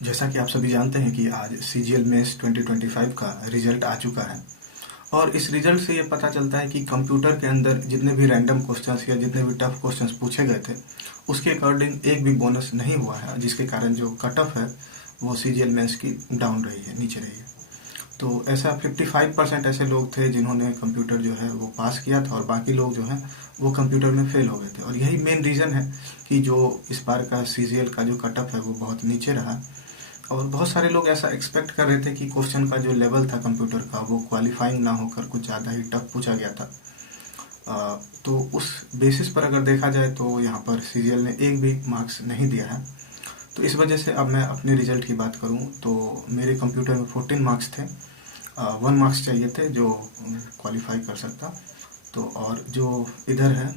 जैसा कि आप सभी जानते हैं कि आज सीजीएल मेंस 2025 का रिजल्ट आ चुका है और इस रिजल्ट से ये पता चलता है कि कंप्यूटर के अंदर जितने भी रैंडम क्वेश्चंस या जितने भी टफ क्वेश्चंस पूछे गए थे उसके अकॉर्डिंग एक भी बोनस नहीं हुआ है, जिसके कारण जो कट ऑफ है वो सीजीएल मेंस की डाउन रही है, नीचे रही है। तो ऐसा 55% ऐसे लोग थे जिन्होंने कंप्यूटर जो है वो पास किया था और बाकी लोग जो हैं वो कंप्यूटर में फेल हो गए थे। और यही मेन रीज़न है कि जो इस बार का सीजीएल का जो कट ऑफ है वो बहुत नीचे रहा। और बहुत सारे लोग ऐसा एक्सपेक्ट कर रहे थे कि क्वेश्चन का जो लेवल था कंप्यूटर का वो क्वालिफाइंग ना होकर कुछ ज़्यादा ही टफ पूछा गया था। तो उस बेसिस पर अगर देखा जाए तो यहाँ पर सीजीएल ने एक भी मार्क्स नहीं दिया है। तो इस वजह से अब मैं अपने रिजल्ट की बात करूँ तो मेरे कंप्यूटर में 14 मार्क्स थे। 1 मार्क्स चाहिए थे जो क्वालिफाई कर सकता। तो और जो इधर है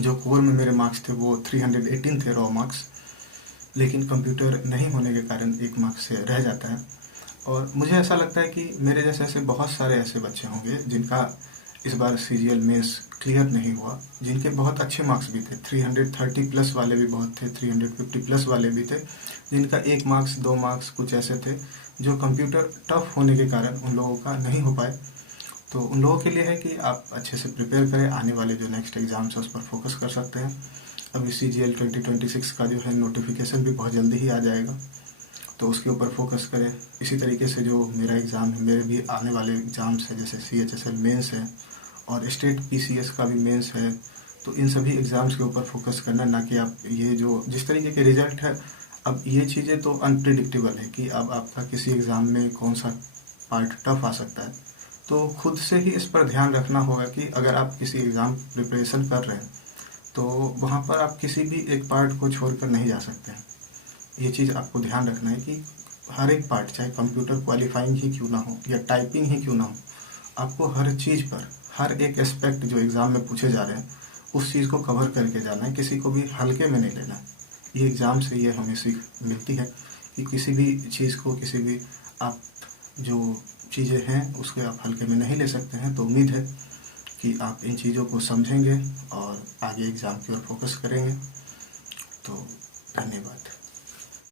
जो कोर में मेरे मार्क्स थे वो 318 थे रॉ मार्क्स, लेकिन कंप्यूटर नहीं होने के कारण 1 मार्क्स से रह जाता है। और मुझे ऐसा लगता है कि मेरे जैसे ऐसे बहुत सारे ऐसे बच्चे होंगे जिनका इस बार सीजीएल मेंस क्लियर नहीं हुआ, जिनके बहुत अच्छे मार्क्स भी थे, 330 प्लस वाले भी बहुत थे, 350 प्लस वाले भी थे, जिनका 1 मार्क्स 2 मार्क्स कुछ ऐसे थे जो कंप्यूटर टफ होने के कारण उन लोगों का नहीं हो पाए। तो उन लोगों के लिए है कि आप अच्छे से प्रिपेयर करें, आने वाले जो नेक्स्ट एग्ज़ाम्स है उस पर फोकस कर सकते हैं। अभी सीजीएल 2026 का जो है नोटिफिकेशन भी बहुत जल्दी ही आ जाएगा, तो उसके ऊपर फोकस करें। इसी तरीके से जो मेरा एग्ज़ाम है, मेरे भी आने वाले एग्ज़ाम्स हैं जैसे CHSL मेंस है और स्टेट PCS का भी मेंस है। तो इन सभी एग्ज़ाम्स के ऊपर फोकस करना, ना कि आप ये जो जिस तरीके के रिजल्ट है, अब ये चीज़ें तो अनप्रिडिक्टेबल है कि अब आपका किसी एग्ज़ाम में कौन सा पार्ट टफ आ सकता है। तो खुद से ही इस पर ध्यान रखना होगा कि अगर आप किसी एग्ज़ाम प्रिपरेशन कर रहे हैं तो वहाँ पर आप किसी भी एक पार्ट को छोड़कर नहीं जा सकते हैं। ये चीज़ आपको ध्यान रखना है कि हर एक पार्ट, चाहे कंप्यूटर क्वालिफाइंग ही क्यों ना हो या टाइपिंग ही क्यों ना हो, आपको हर चीज़ पर हर एक एस्पेक्ट जो एग्ज़ाम में पूछे जा रहे हैं उस चीज़ को कवर करके जाना है, किसी को भी हल्के में नहीं लेना है। ये एग्ज़ाम से ये हमें सीख मिलती है कि किसी भी चीज़ को, किसी भी आप जो चीज़ें हैं उसको आप हल्के में नहीं ले सकते हैं। तो उम्मीद है कि आप इन चीज़ों को समझेंगे और आगे एग्ज़ाम की ओर फोकस करेंगे। तो धन्यवाद।